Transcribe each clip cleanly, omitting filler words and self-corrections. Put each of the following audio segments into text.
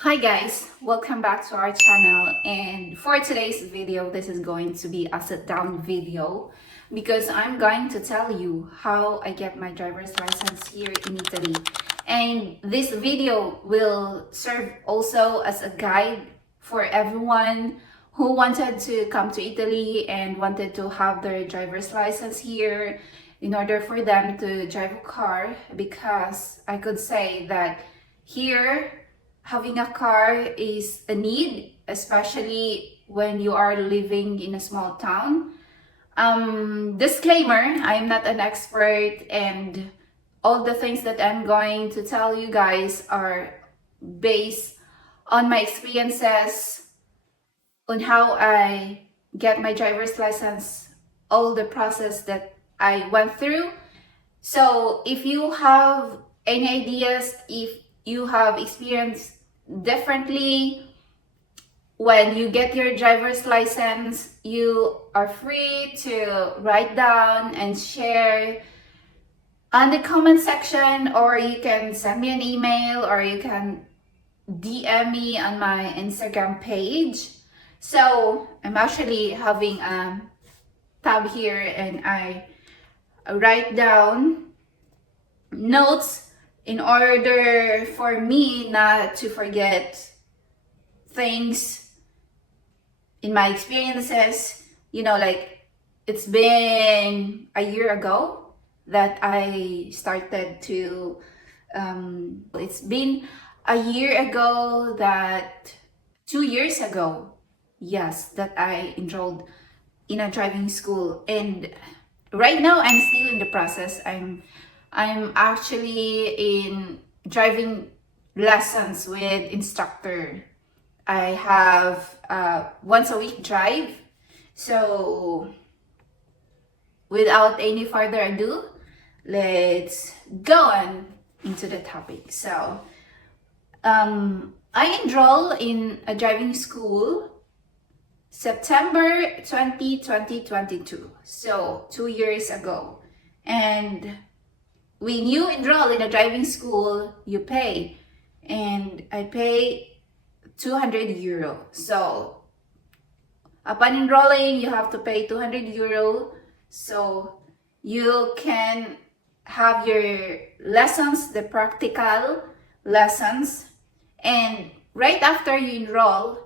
Hi guys, welcome back to our channel, and for today's video this is going to be a sit down video because I'm going to tell you how I get my driver's license here in Italy, and this video will serve also as a guide for everyone who wanted to come to Italy and wanted to have their driver's license here in order for them to drive a car, because I could say that here having a car is a need, especially when you are living in a small town. Disclaimer, I'm not an expert, and all the things that I'm going to tell you guys are based on my experiences, on how I get my driver's license, all the process that I went through. So if you have any ideas, if you have experienced differently when you get your driver's license, you are free to write down and share on the comment section, or you can send me an email, or you can DM me on my Instagram page. So I'm actually having a tab here and I write down notes in order for me not to forget things in my experiences. Like, it's been a year ago that I started to it's been a year ago that 2 years ago, yes, that I enrolled in a driving school, and right now I'm still in the process. I'm actually in driving lessons with instructor. I have once a week drive. So without any further ado, let's go on into the topic. So I enroll in a driving school September 2022, so 2 years ago. And when you enroll in a driving school, you pay, and I pay 200 euro. So upon enrolling, you have to pay 200 euro so you can have your lessons, the practical lessons. And right after you enroll,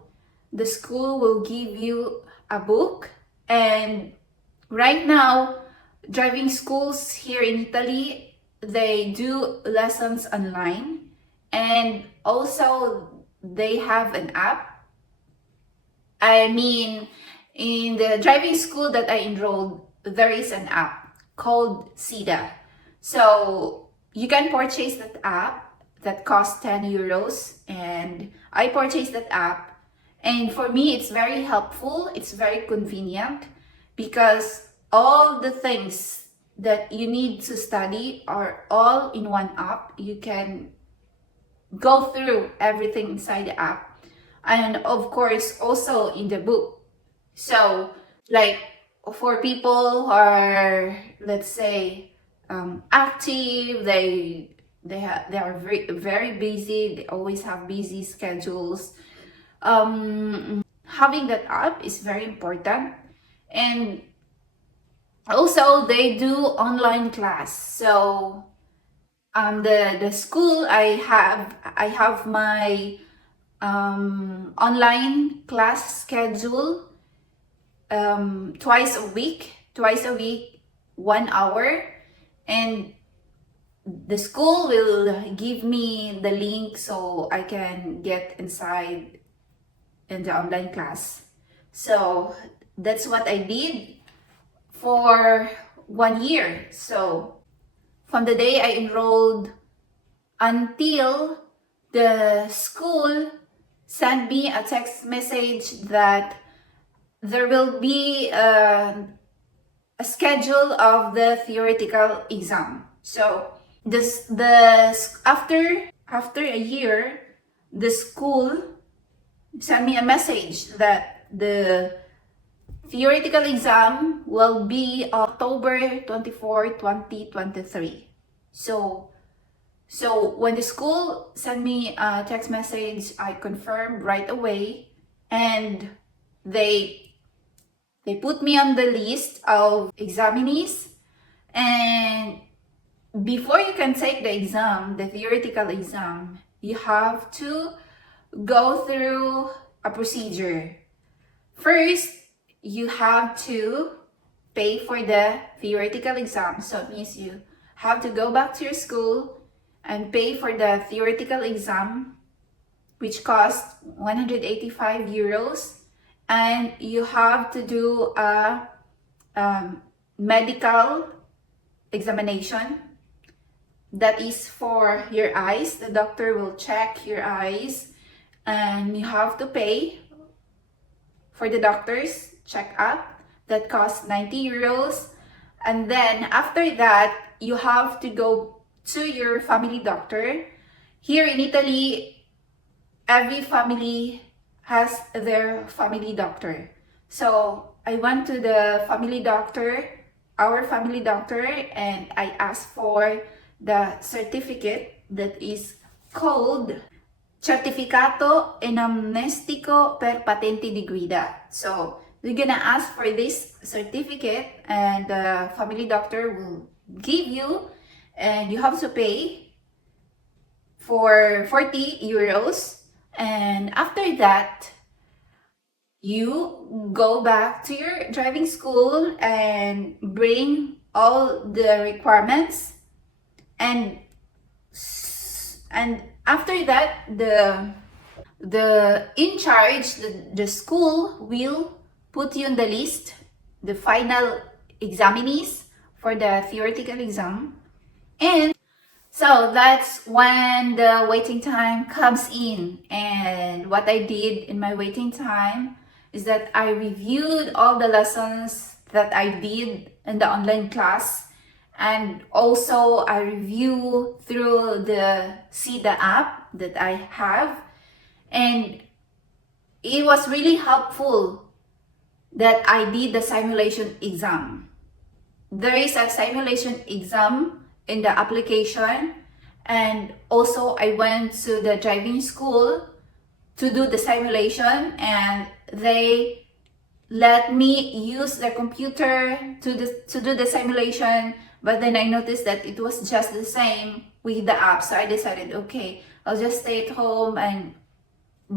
the school will give you a book. And right now, driving schools here in Italy, they do lessons online, and also they have an app. I mean, in the driving school that I enrolled, there is an app called SIDA. So you can purchase that app that costs 10 euros, and I purchased that app. And for me, it's very helpful, it's very convenient, because all the things that you need to study are all in one app. You can go through everything inside the app, and of course also in the book. So, like, for people who are, let's say, active, they are very, very busy, they always have busy schedules. Having that app is very important. And also they do online class. So the school I have my online class schedule twice a week, 1 hour. And the school will give me the link so I can get inside in the online class. So that's what I did for 1 year. So from the day I enrolled until the school sent me a text message that there will be a schedule of the theoretical exam. So after a year, the school sent me a message that the theoretical exam will be October 24, 2023. So So when the school sent me a text message, I confirmed right away, and they put me on the list of examinees. And before you can take the exam, the theoretical exam, you have to go through a procedure. First, you have to pay for the theoretical exam. So it means you have to go back to your school and pay for the theoretical exam, which costs 185 euros. And you have to do a medical examination that is for your eyes. The doctor will check your eyes, and you have to pay for the doctor's checkup. That costs 90 euros. And then after that, you have to go to your family doctor. Here in Italy, every family has their family doctor. So I went to the family doctor, our family doctor, and I asked for the certificate that is called Certificato Enomnestico per Patente di Guida. So you're gonna ask for this certificate, and the family doctor will give you, and you have to pay for 40 euros. And after that, you go back to your driving school and bring all the requirements, and after that, the in charge, the school will put you on the list, the final examinees for the theoretical exam. And so that's when the waiting time comes in. And what I did in my waiting time is that I reviewed all the lessons that I did in the online class, and also I review through the app that I have. And it was really helpful that I did the simulation exam. There is a simulation exam in the application, and also I went to the driving school to do the simulation, and they let me use the computer to do the simulation. But then I noticed that it was just the same with the app, so I decided, okay, I'll just stay at home and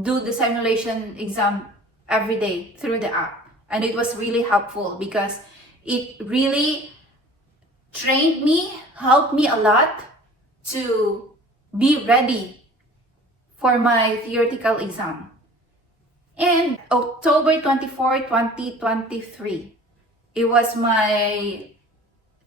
do the simulation exam every day through the app. And it was really helpful because it really trained me, helped me a lot to be ready for my theoretical exam. And October 24, 2023, it was my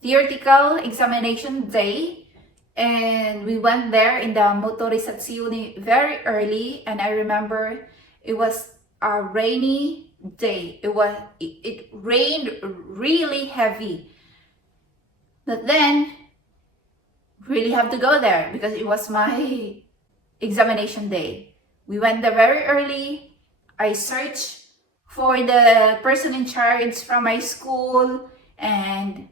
theoretical examination day, and we went there in the motorizzazione very early. And I remember it was a rainy day. It rained really heavy, but then really have to go there because it was my examination day. We went there very early. I searched for the person in charge from my school, and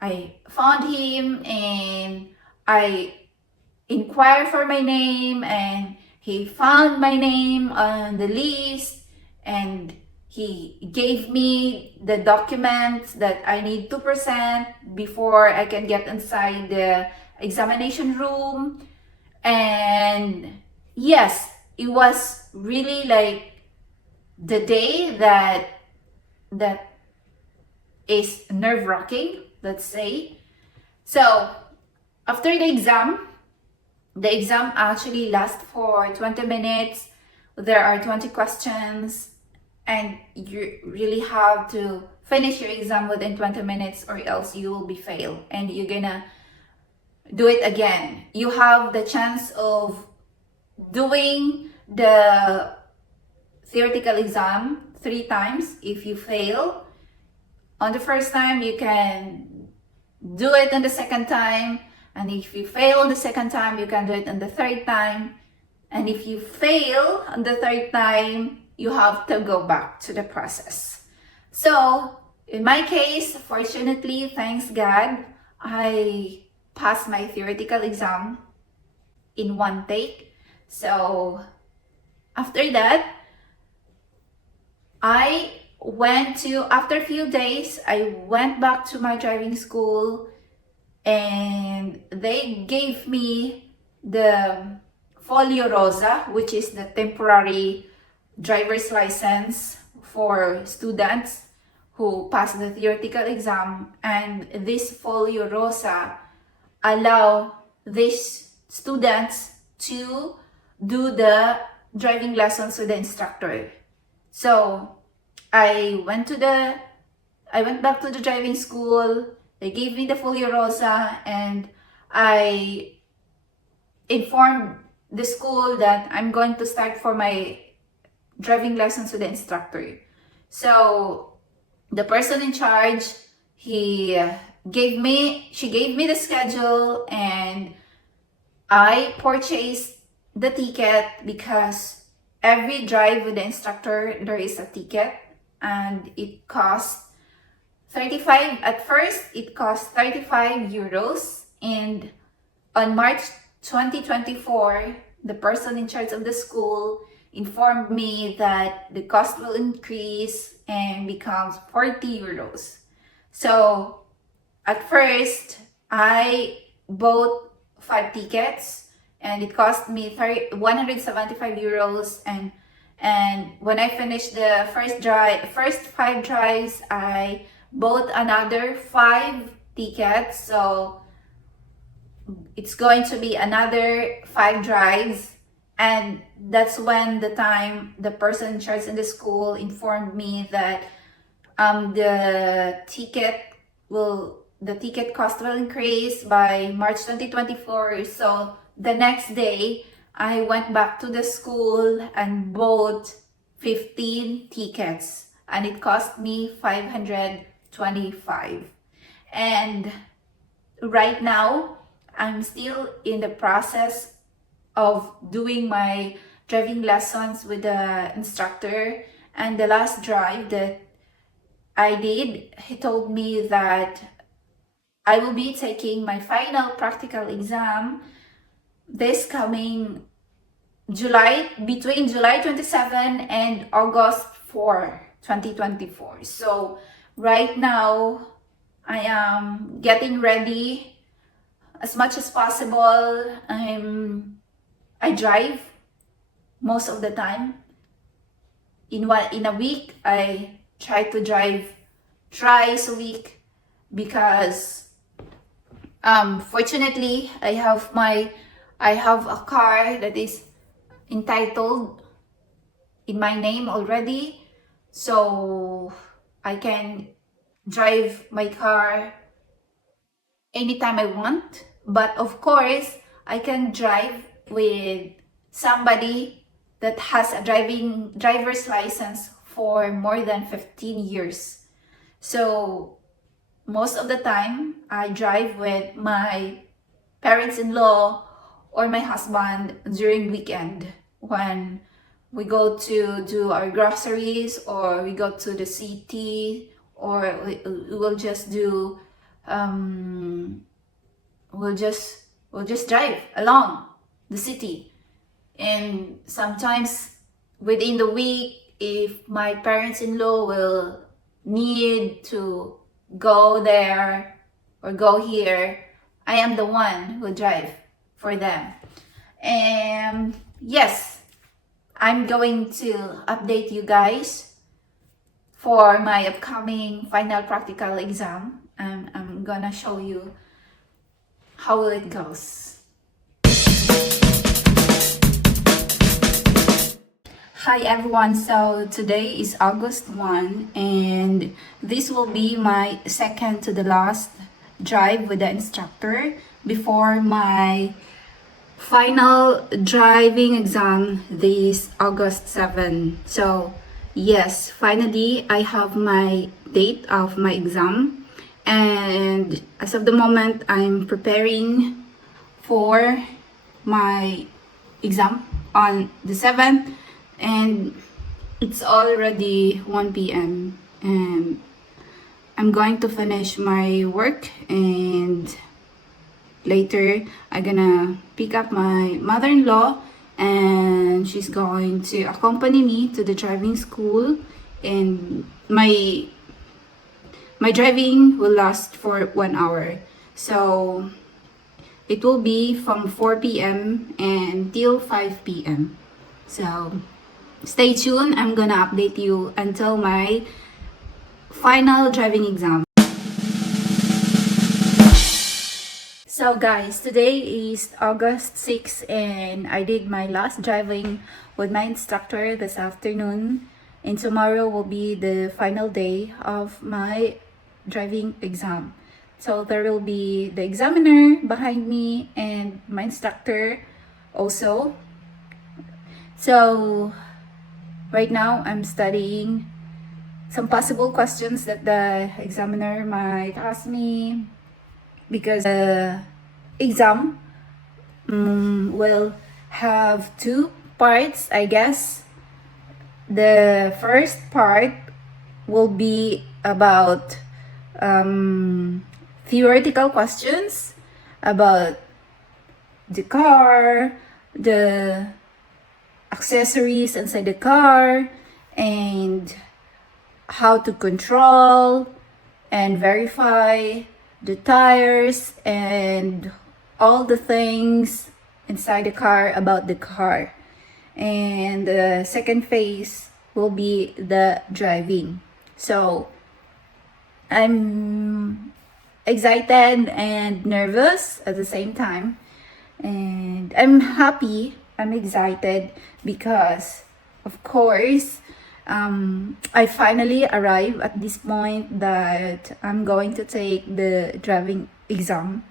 I found him, and I inquired for my name, and he found my name on the list, and he gave me the documents that I need to present before I can get inside the examination room. And yes, it was really like the day that is nerve-wracking, let's say. So after the exam actually lasts for 20 minutes. There are 20 questions, and you really have to finish your exam within 20 minutes, or else you will be failed and you're gonna do it again. You have the chance of doing the theoretical exam 3 times. If you fail on the first time, you can do it on the second time. And if you fail on the second time, you can do it on the third time. And if you fail on the third time, you have to go back to the process. So in my case, fortunately, thanks God, I passed my theoretical exam. in one take. So after that, after a few days, I went back to my driving school, and they gave me the Folio Rosa, which is the temporary driver's license for students who pass the theoretical exam. And this Folio Rosa allow these students to do the driving lessons with the instructor. So I went back to the driving school. They gave me the Folio Rosa, and I informed the school that I'm going to start for my driving lessons with the instructor. So the person in charge, she gave me the schedule, and I purchased the ticket because every drive with the instructor there is a ticket, and it costs 35. At first it cost 35 euros, and on March 2024, the person in charge of the school informed me that the cost will increase and becomes 40 euros. So at first, I bought 5 tickets, and it cost me 175 euros. And when I finished the first 5 drives, I bought another 5 tickets. So it's going to be another 5 drives. And that's when the person in charge in the school informed me that the ticket cost will increase by March 2024. So the next day, I went back to the school and bought 15 tickets, and it cost me 525. And right now, I'm still in the process of doing my driving lessons with the instructor. And the last drive that I did, he told me that I will be taking my final practical exam this coming between July 27 and August 4, 2024. So right now, I am getting ready as much as possible. I drive most of the time. In a week, I try to drive twice a week, because fortunately I have a car that is entitled in my name already, so I can drive my car anytime I want. But of course, I can drive with somebody that has a driver's license for more than 15 years. So most of the time, I drive with my parents-in-law or my husband during weekend, when we go to do our groceries, or we go to the city, or we will just do we'll just drive along the city. And sometimes within the week, if my parents-in-law will need to go there or go here, I am the one who will drive for them. And yes, I'm going to update you guys for my upcoming final practical exam. I'm gonna show you how it goes. Hi everyone, so today is August 1, and this will be my second to the last drive with the instructor before my final driving exam this August 7. So yes, finally I have my date of my exam, and as of the moment I'm preparing for my exam on the 7th, and it's already 1 p.m. and I'm going to finish my work and later I'm gonna pick up my mother-in-law, and she's going to accompany me to the driving school, and my driving will last for 1 hour. So it will be from 4 p.m. until 5 p.m. So stay tuned. I'm gonna update you until my final driving exam. So guys, today is August 6th and I did my last driving with my instructor this afternoon, and tomorrow will be the final day of my driving exam. So there will be the examiner behind me and my instructor also. So right now I'm studying some possible questions that the examiner might ask me, because the exam will have two parts, I guess. The first part will be about theoretical questions about the car, the accessories inside the car, and how to control and verify the tires and all the things inside the car about the car. And the second phase will be the driving. So I'm excited and nervous at the same time, and I'm happy, I'm excited because of course I finally arrived at this point that I'm going to take the driving exam.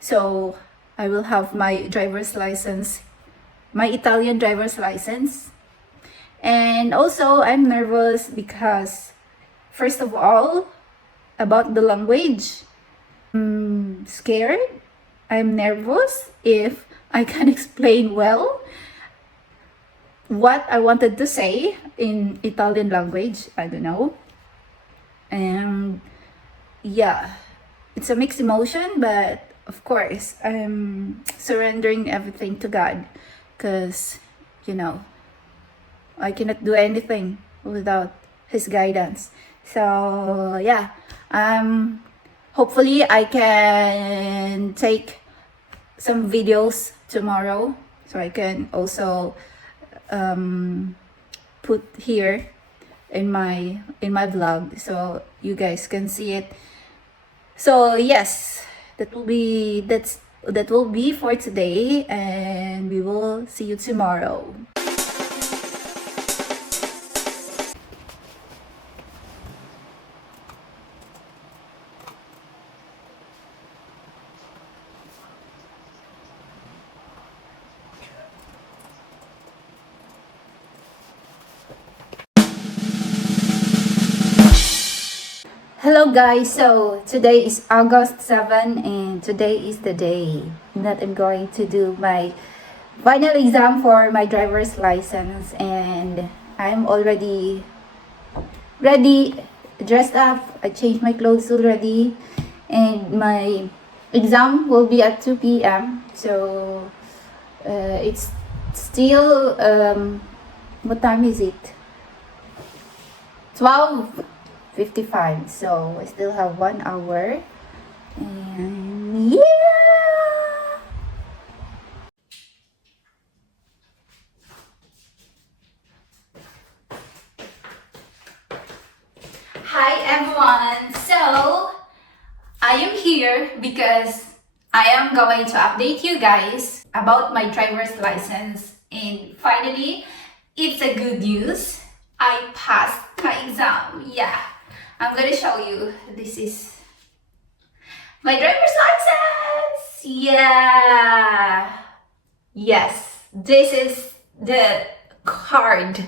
So I will have my driver's license, my Italian driver's license. And also I'm nervous because, first of all, about the language. I'm scared, I'm nervous if I can explain well what I wanted to say in Italian language. I don't know. And yeah, it's a mixed emotion, but of course I'm surrendering everything to God, because I cannot do anything without his guidance. So yeah, hopefully I can take some videos tomorrow, so I can also put here in my vlog so you guys can see it. So yes, that will be for today, and we will see you tomorrow. Hello guys, so today is August 7 and today is the day that I'm going to do my final exam for my driver's license, and I'm already ready, dressed up. I changed my clothes already, and my exam will be at 2 p.m. So it's still what time is it? 12:55. So I still have 1 hour, and yeah. Hi everyone. So I am here because I am going to update you guys about my driver's license, and finally it's a good news. I passed my exam. Yeah. I'm gonna show you. This is my driver's license. Yeah. Yes, this is the card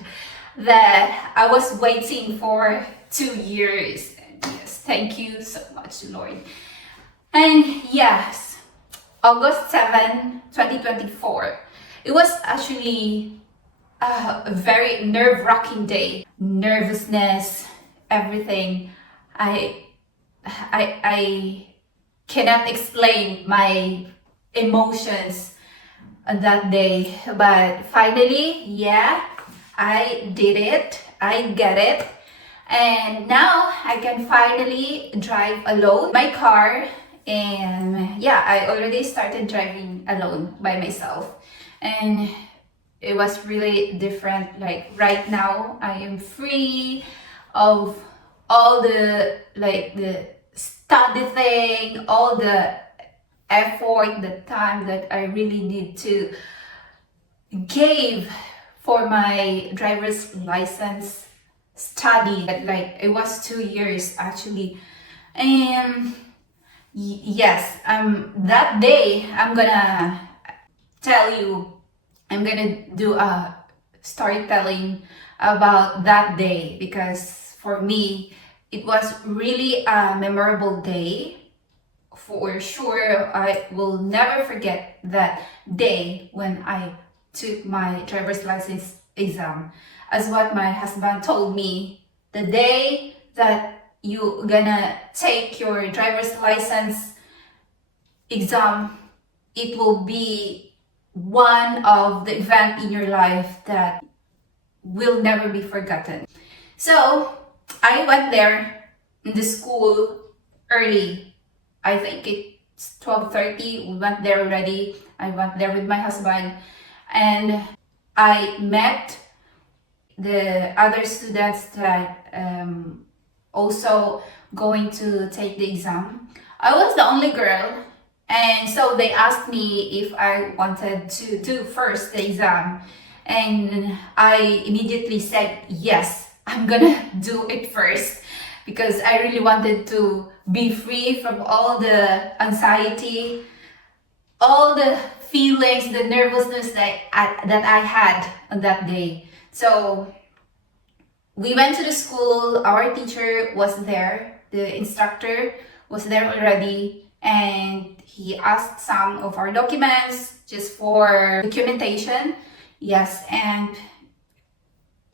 that I was waiting for 2 years. And yes, thank you so much, Lord. And yes, August 7, 2024. It was actually a very nerve-wracking day. Nervousness, everything. I cannot explain my emotions on that day. But finally, yeah, I did it. I get it. And now I can finally drive alone my car. And yeah, I already started driving alone by myself. And it was really different. Like right now, I am free of all the study thing, all the effort, the time that I really need to give for my driver's license study. Like it was 2 years actually. And yes, that day I'm gonna tell you, I'm gonna do a storytelling about that day, because for me it was really a memorable day. For sure, I will never forget that day when I took my driver's license exam. As what my husband told me, the day that you gonna take your driver's license exam, it will be one of the event in your life that will never be forgotten. So I went there in the school early. I think it's 12:30. We went there already. I went there with my husband, and I met the other students that also going to take the exam. I was the only girl, and so they asked me if I wanted to do first the exam, and I immediately said yes, I'm gonna do it first, because I really wanted to be free from all the anxiety, all the feelings, the nervousness that I had on that day. So we went to the school, our teacher was there, the instructor was there already, and he asked some of our documents just for documentation. Yes, and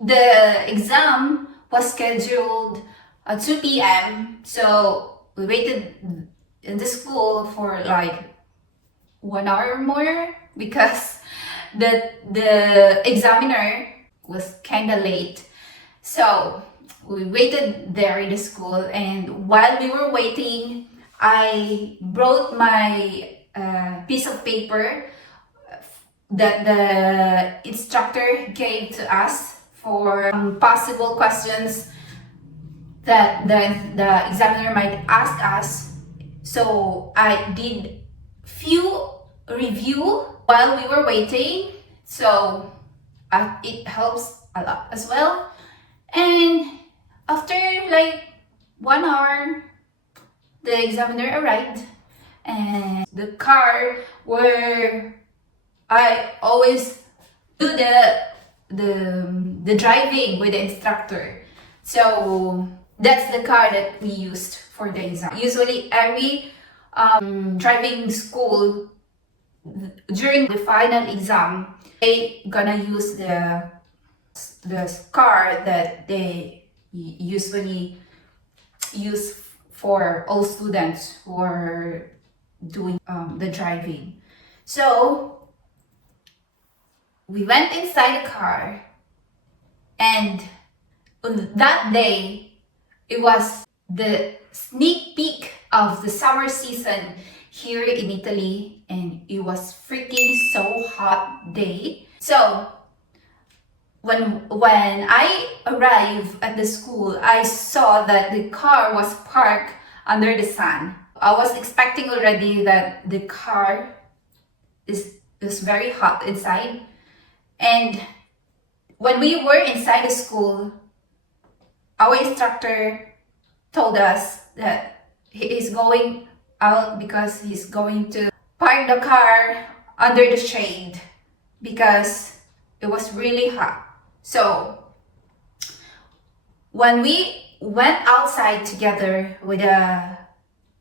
the exam was scheduled at 2 p.m. So we waited in the school for like 1 hour or more, because the examiner was kind of late. So we waited there in the school, and while we were waiting, I brought my piece of paper that the instructor gave to us for possible questions that the examiner might ask us. So I did few review while we were waiting, so it helps a lot as well. And after like 1 hour, the examiner arrived, and the car where I always do the driving with the instructor. So that's the car that we used for the exam. Usually every driving school, during the final exam, they gonna use the car that they usually use for all students who are doing the driving. So we went inside the car, and on that day, it was the sneak peek of the summer season here in Italy, and it was freaking so hot day. So when I arrived at the school, I saw that the car was parked under the sun. I was expecting already that the car is very hot inside. And when we were inside the school, our instructor told us that he is going out because he's going to park the car under the shade because it was really hot. So when we went outside together with the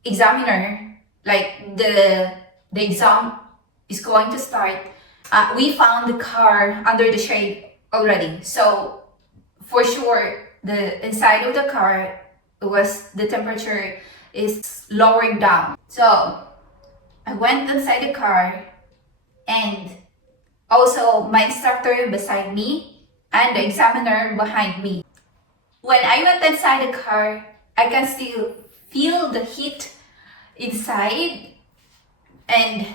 examiner, like the exam is going to start, we found the car under the shade already. So for sure, the inside of the car was the temperature is lowering down. So I went inside the car, and also my instructor beside me and the examiner behind me. When I went inside the car, I can still feel the heat inside, and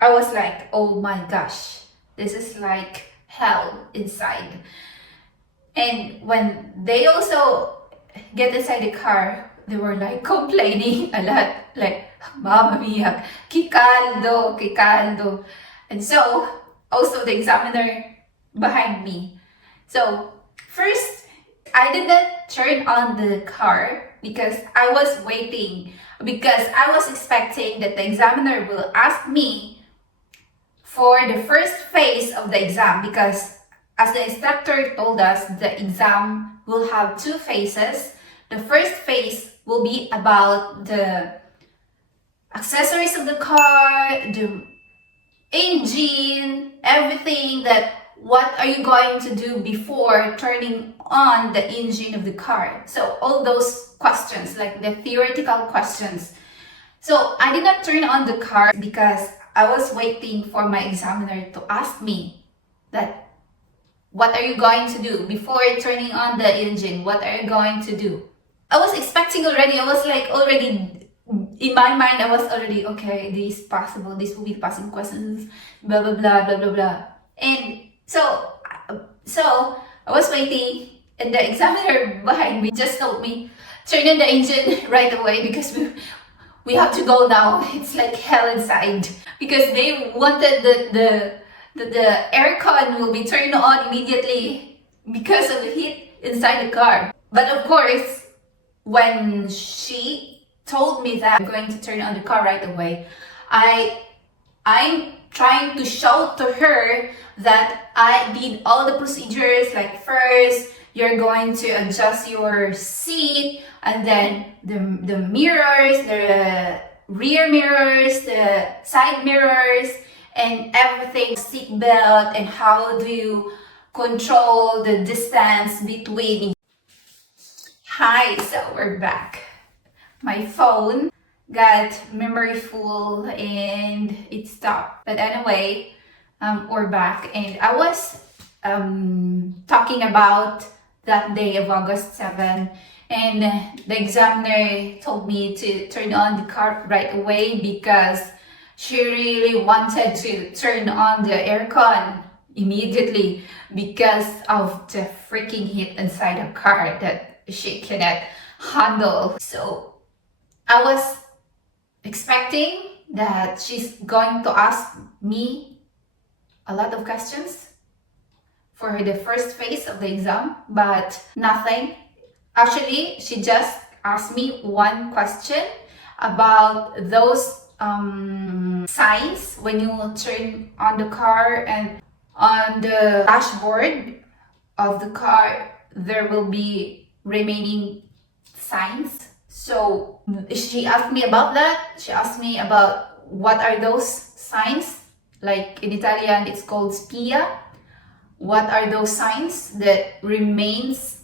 I was like, oh my gosh, this is like hell inside. And when they also get inside the car, they were like complaining a lot, like, Mama mia, que caldo, que caldo. And so, also the examiner behind me. So, first, I didn't turn on the car because I was waiting, because I was expecting that the examiner will ask me for the first phase of the exam, because as the instructor told us, the exam will have two phases. The first phase will be about the accessories of the car, the engine, everything, that what are you going to do before turning on the engine of the car. So all those questions, like the theoretical questions. So I did not turn on the car because I was waiting for my examiner to ask me that, what are you going to do before turning on the engine? What are you going to do? I was expecting already. I was like already, in my mind, I was already, okay, this is possible. This will be the passing questions, blah, blah, blah, blah, blah, blah. And so I was waiting, and the examiner behind me just told me, turn on the engine right away because we have to go now. It's like hell inside. Because they wanted the aircon will be turned on immediately because of the heat inside the car. But of course, when she told me that I'm going to turn on the car right away, I'm trying to show to her that I did all the procedures. Like, first, you're going to adjust your seat, and then the mirrors, the rear mirrors, the side mirrors, and everything, seat belt, and how do you control the distance between. Hi, so we're back. My phone got memory full and it stopped. But anyway, we're back, and I was talking about that day of August 7, and the examiner told me to turn on the car right away because she really wanted to turn on the aircon immediately because of the freaking heat inside the car that she cannot handle. So I was expecting that she's going to ask me a lot of questions for the first phase of the exam, but nothing. Actually, she just asked me one question about those signs when you turn on the car, and on the dashboard of the car there will be remaining signs. So she asked me about that. She asked me about what are those signs, like in Italian it's called spia. What are those signs that remains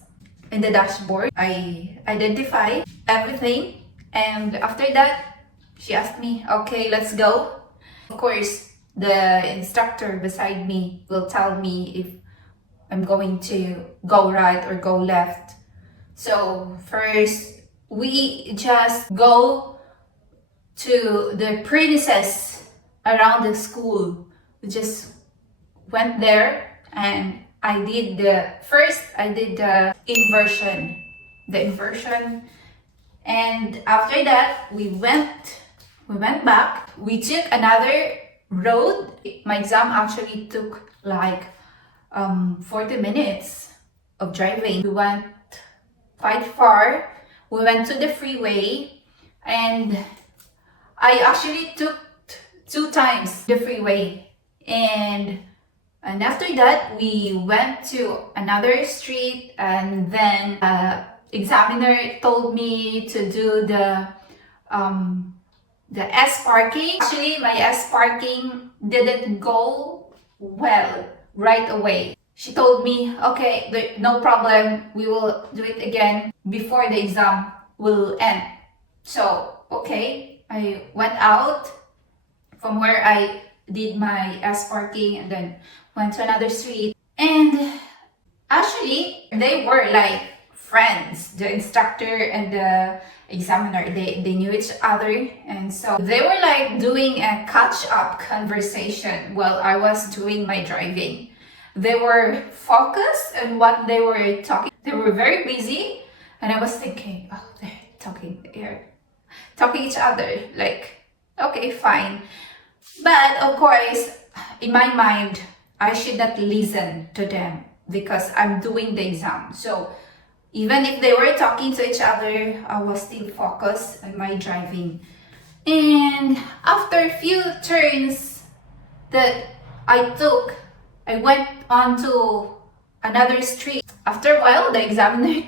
in the dashboard? I identify everything, and after that she asked me, okay, let's go. Of course, the instructor beside me will tell me if I'm going to go right or go left. So first, we just go to the premises around the school. We just went there, and I did the inversion. And after that, we went back. We took another road. My exam actually took like 40 minutes of driving. We went quite far. We went to the freeway, and I actually took 2 times the freeway. And after that, we went to another street, and then examiner told me to do the S parking. Actually, my S parking didn't go well right away. She told me, okay, no problem, we will do it again before the exam will end. So, okay, I went out from where I did my S parking and then went to another street. And actually, they were like friends, the instructor and the examiner. They knew each other, and so they were like doing a catch-up conversation while I was doing my driving. They were focused on what they were talking. They were very busy, and I was thinking, oh, they're talking each other. Like, okay, fine. But of course, in my mind, I should not listen to them because I'm doing the exam. So even if they were talking to each other, I was still focused on my driving. And after a few turns that I took, I went on to another street. After a while, the examiner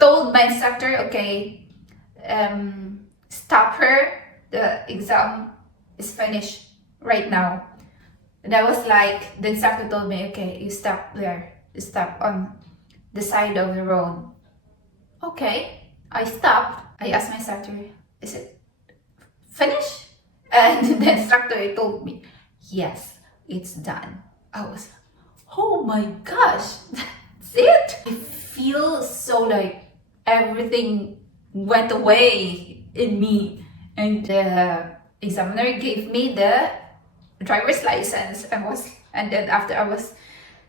told my instructor, okay, stop her. The exam is finished right now. And I was like, the instructor told me, okay, you stop there. You stop on the side of the road. Okay, I stopped. I asked my instructor, is it finished? And the instructor told me, yes, it's done. I was, oh my gosh, that's it? I feel so like everything went away in me. And the examiner gave me the driver's license. And then after I was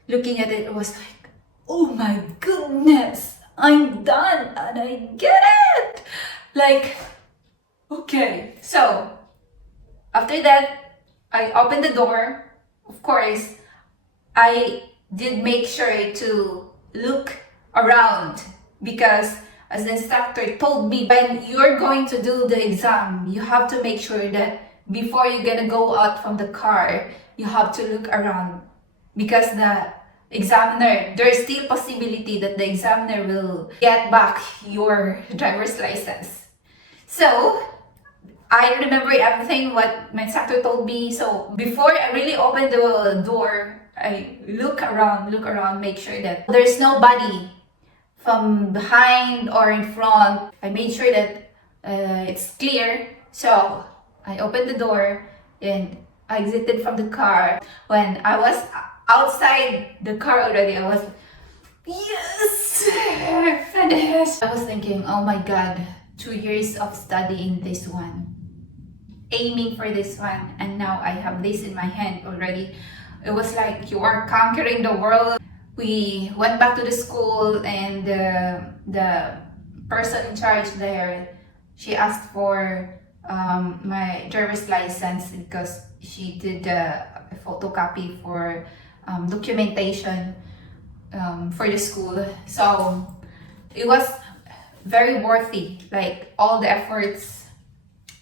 looking at it, it was like, oh my goodness, I'm done and I get it. Like, okay. So after that, I opened the door. Of course, I did make sure to look around because as the instructor told me, when you're going to do the exam, you have to make sure that before you're gonna go out from the car, you have to look around because the examiner, there's still possibility that the examiner will get back your driver's license. So I remember everything what my instructor told me. So before I really opened the door, I look around, make sure that there's nobody from behind or in front. I made sure that it's clear. So I opened the door and I exited from the car. When I was outside the car already, I was, yes, finished. I was thinking, oh my God, 2 years of studying this one, aiming for this one, and now I have this in my hand already. It was like you are conquering the world. We went back to the school and the person in charge there, she asked for my driver's license because she did a photocopy for documentation for the school. So it was very worthy, like all the efforts,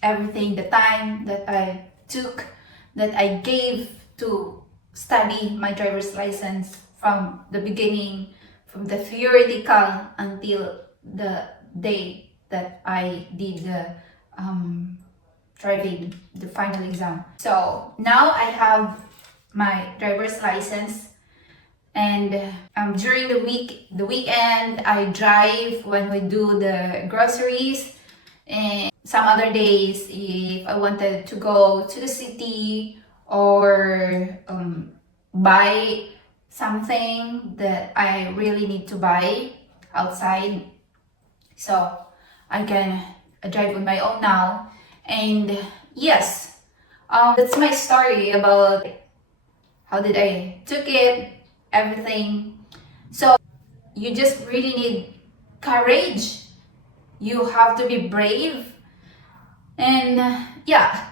everything, the time that I took, that I gave to study my driver's license from the beginning, from the theoretical until the day that I did the driving, the final exam. So now I have my driver's license, and during the weekend, I drive when we do the groceries, and some other days if I wanted to go to the city or buy something that I really need to buy outside, so I can drive on my own now. And yes, that's my story about how did I took it, everything. So you just really need courage. You have to be brave. And yeah,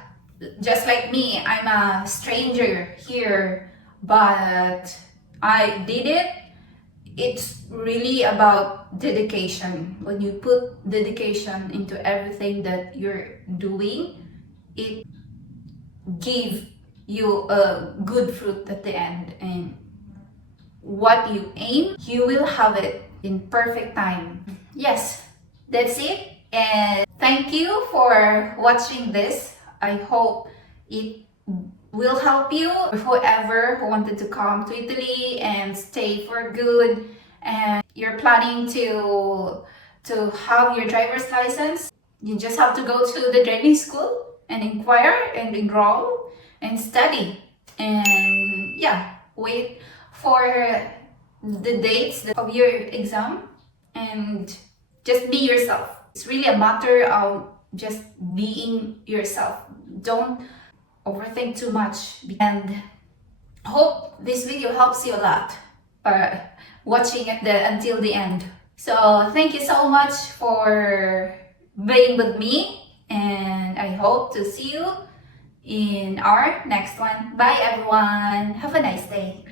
just like me, I'm a stranger here, but I did it. It's really about dedication. When you put dedication into everything that you're doing, it gives you a good fruit at the end. And what you aim, you will have it in perfect time. Yes, that's it. And thank you for watching this. I hope it will help you, whoever who wanted to come to Italy and stay for good, and you're planning to have your driver's license. You just have to go to the driving school and inquire and enroll and study. And yeah, wait for the dates of your exam and just be yourself. It's really a matter of just being yourself. Don't overthink too much. And hope this video helps you a lot for watching it until the end. So thank you so much for being with me, and I hope to see you in our next one. Bye everyone. Have a nice day.